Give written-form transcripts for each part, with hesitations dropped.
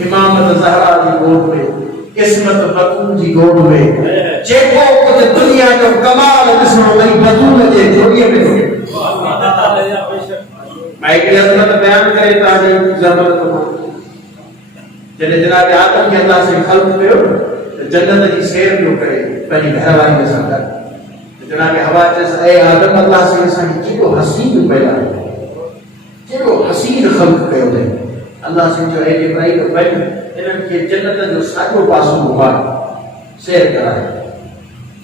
इमामत ज़हरा जी गोद में इस्मत बतूल जी गोद में जेको कुछ दुनिया जो कमाल ॾिसणो वई बतूल जे जोड़ीअ में मैं हिकिड़ी अज़मत बयान करे तव्हांजी ज़रूरत को जॾहिं जनाब आदम खे अल्लाह से ख़ल्क़ कयो त जन्नत जी सैर पियो करे पंहिंजी घरवारीअ सां गॾु जनाब हवा चयसि ऐं आदम अल्लाह से असांखे केॾो हसीन पैदा कयो केॾो हसीन ख़ल्क़ कयो अथई अल्लाह से जो है इब्राहिम वञ इन्हनि खे जन्नत जो साॻियो पासो घुमाए सैर कराए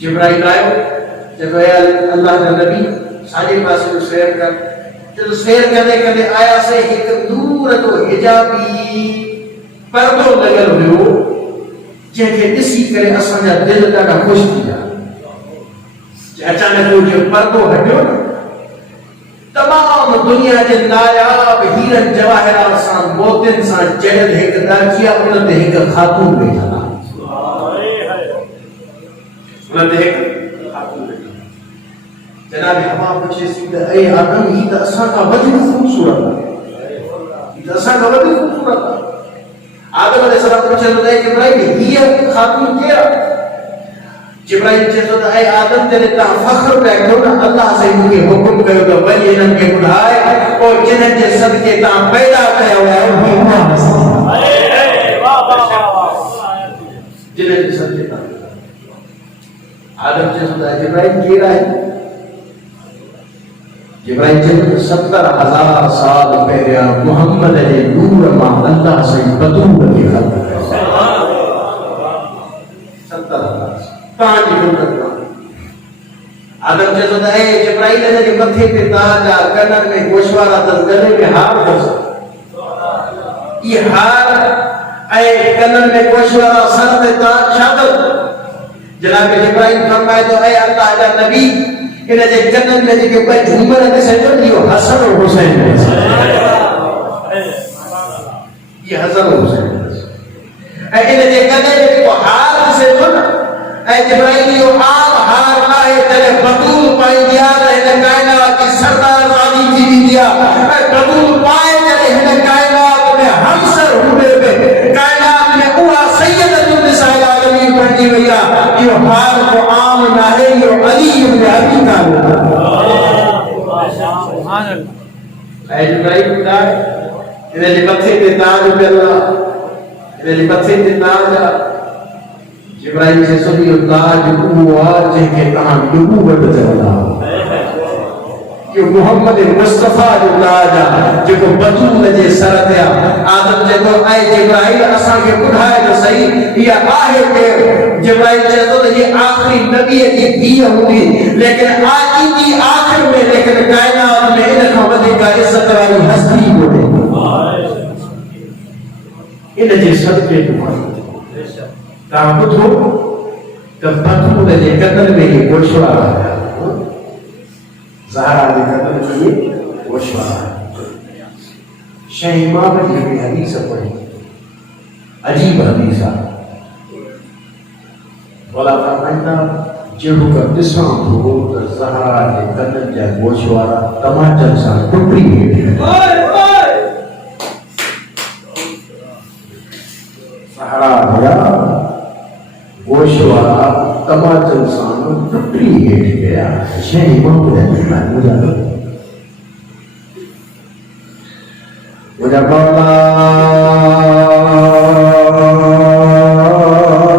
जिब्राइल आयो चयो है अल्लाह जा नबी साॼे पासे जो सैर कर जब सैर करने करने आया से एक दूर तो हिजाबी पर्दो लॻल हुयो जंहिंखे ॾिसी करे असांजा दिलि ॾाढा ख़ुशि थी विया अचानक जो पर्दो हटियो न तमाम दुनिया के नायाब हीरन जवाहरात सां मोतियुनि सां जड़ियल हिकु दाचिया उन ते हिकु ख़ातून वेठल आहे उन ते हिकु ख़ातून वेठल जनाब हवा पुछे सी त ऐं आदम ही त असां खां वधीक ख़ूबसूरत आहे ही त असां खां वधीक ख़ूबसूरत आहे आदम अलैहिस्सलाम पुछे त इब्राहिम हीअ ख़ातून केरु आहे जिब्राइल चए थो त ऐं आदम जॾहिं तव्हां फ़ख्र पिया कयो न अल्लाह से मूंखे हुकुम कयो त वञी हिननि खे ॿुधाए पोइ जिन्हनि जे सदके तव्हां पैदा कया हुया जिन्हनि जे सदके तव्हां आदम चए थो त जिब्राइल केरु आहे जिब्राइल चए थो 70,000 साल पहिरियां मुहम्मद जे नूर मां अल्लाह से बतूल खे ख़ल्क़ कयो 70,000 ताज आदम चए थो त ऐं जिब्राइल जे मथे ते ताज आहे कननि में गोशवारा अथसि गले में हार अथसि इहे हार ऐं कननि में गोशवारा सर ते ताज छा अथसि जनाब जिब्राइल फरमाए थो ऐं अल्लाह जा नबी इन जे कननि में जेके ॿ झूमर ॾिसजो इहो हसन हुसैन इहे हसन हुसैन ऐं इन जे गले में जेको हार ॾिसजो न ऐं जिब्राइल इहो आम हार नाहे जॾहिं बतूल पाईंदी आहे त हिन काइनात जी सरदार राज़ी थी वेंदी आहे ऐं बतूल पाए जॾहिं हिन काइनात में हमसर हूंदे बि काइनात में उहा सैयदतुन निसाइल आलमीन बणिजी वई आहे इहो हार को आम नाहे इहो अली इब्न अबी तालिब सुभान अल्लाह ऐं जिब्राइल ॿुधाए हिन जे मथे ते ताज पियल आहे हिन जे मथे ते ताज आहे जिब्राइल से सभी ताज उवा जंहिंखे तव्हां नबूवत चवंदा यो मोहम्मद मुस्तफा जो ताज आहे जेको बतूल जे सर ते आहे आदम जेको ऐं जिब्राइल असांखे ॿुधाए त सही इहा आहे केरु जिब्राइल चए थो त हीअ आख़िरी नबीअ जी धीअ हूंदी लेकिन आईंदी आख़िर में लेकिन काइनात में इन खां वधीक इज़त वारी हस्ती कोन्हे इन जे सदके तव्हां ॿुधो त बतूल जे कतल में इहे गोशवारा आया ज़हरा जे कतल में इहे गोशवारा शह इमाम जी हिकिड़ी हदीस पढ़ी अजीब हदीस आहे भला फरमाईंदा जहिड़ो का ॾिसां थो त ज़हरा जे कतल जा गोशवारा टमाटनि सां टुटी ज़हरा हुया गोशवारा टमाटर सां टुटी हेठ गया शह इमाम मुझा बाबा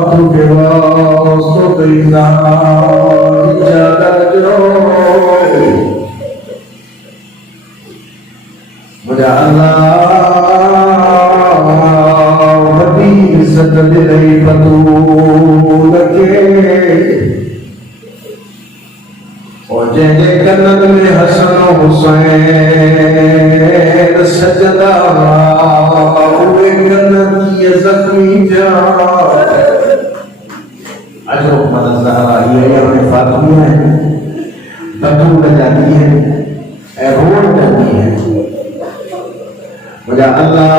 तुके वास्तो कईना इजाज़त जो मुझा सदले बतूल के और जंहिंजे कननि में हसन हुसैन सजदा उहे कन कीअं ज़ख़्मी थिया अजो मन ज़हरा इहे हाणे फातिमा आहिनि बतूल जा ॾींहं ऐं रोड जा ॾींहं मुंहिंजा अल्लाह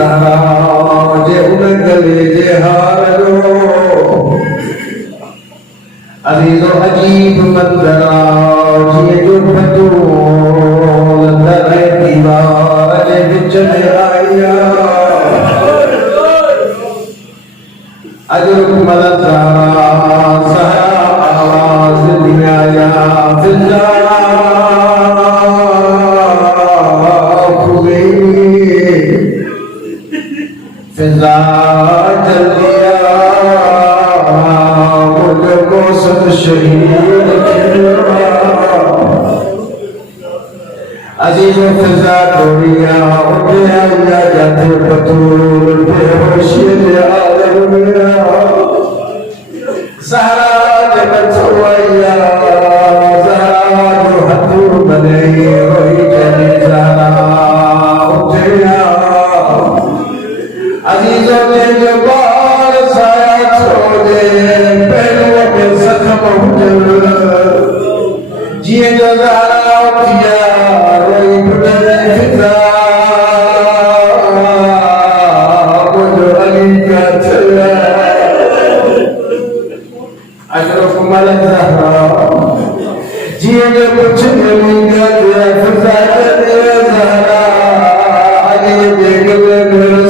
ज़हरा जे उन गले जे हार जो अजीब मंज़र जीअं जो फिजा जलिया मुझको सद शहीद अजीज फिजा तोड़िया उठे अल्लाह जाते बतूल बेहोशी आलम मेरा ज़हरा जगत हुआ ज़हरा जो हथू बने वही जने ज़हरा उठे अजीजों ने जो बाल साया छोड़े पहलुओं के जख्म उजल जिए जो ज़हरा उठिया रोई बुढ़े फिजा मुझे अली का चला अशरफ मलक ज़हरा जिए जो कुछ नहीं गया फिजा चले ज़हरा अली बेगल मेरे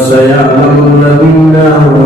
وسيعلم الذين